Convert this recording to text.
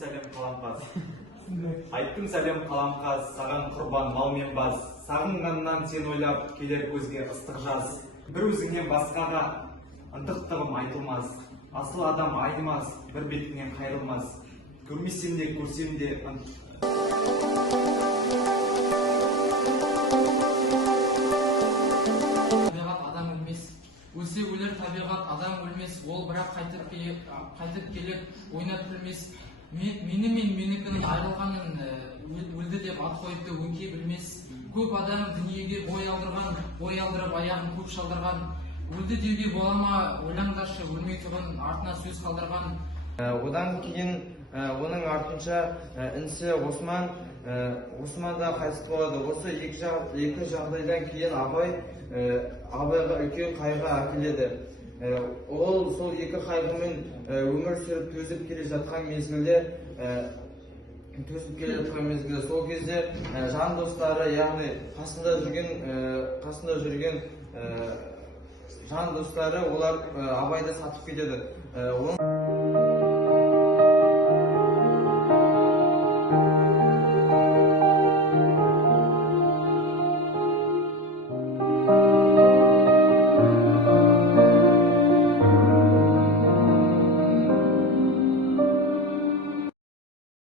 сәлем қаламқас. Айттым сәлем қаламқас, саған құрбан мал мен бас. Сағынғаннан сен ойлап келер көзге ыстық жаз. Бір өзіңнен басқаға ынтықтығым айтылмас. Асыл адам айнымас, бір бетіңнен қайрылмас. Көрмесем де көрсем де табиғат адам өлмес. Өлсе өлер табиғат адам өлмес. Ол бірақ қайтып келіп ойнап білмес. Мені мен менікінің айрылғанын өлді деп ат қойыпты өңкей білмес. Көп адам дүниеге бой алдырған, бой алдырып аяғын көп шалдырған. Өлді деуге бола ма, ойлаңдаршы, өлмей тұғын артына сөз қалдырған. Одан кейін оның артынша інісі Осман да қайтыс болады. Осы екі жағдайдан кейін абайға үлкен қайғы әкеледі. Ол сол екі қайғымен өмір сүріп төзіп келе жатқан мезгілде сол кезде жан достары, яғни қасында жүрген жан достары олар Абайды сатып кетеді.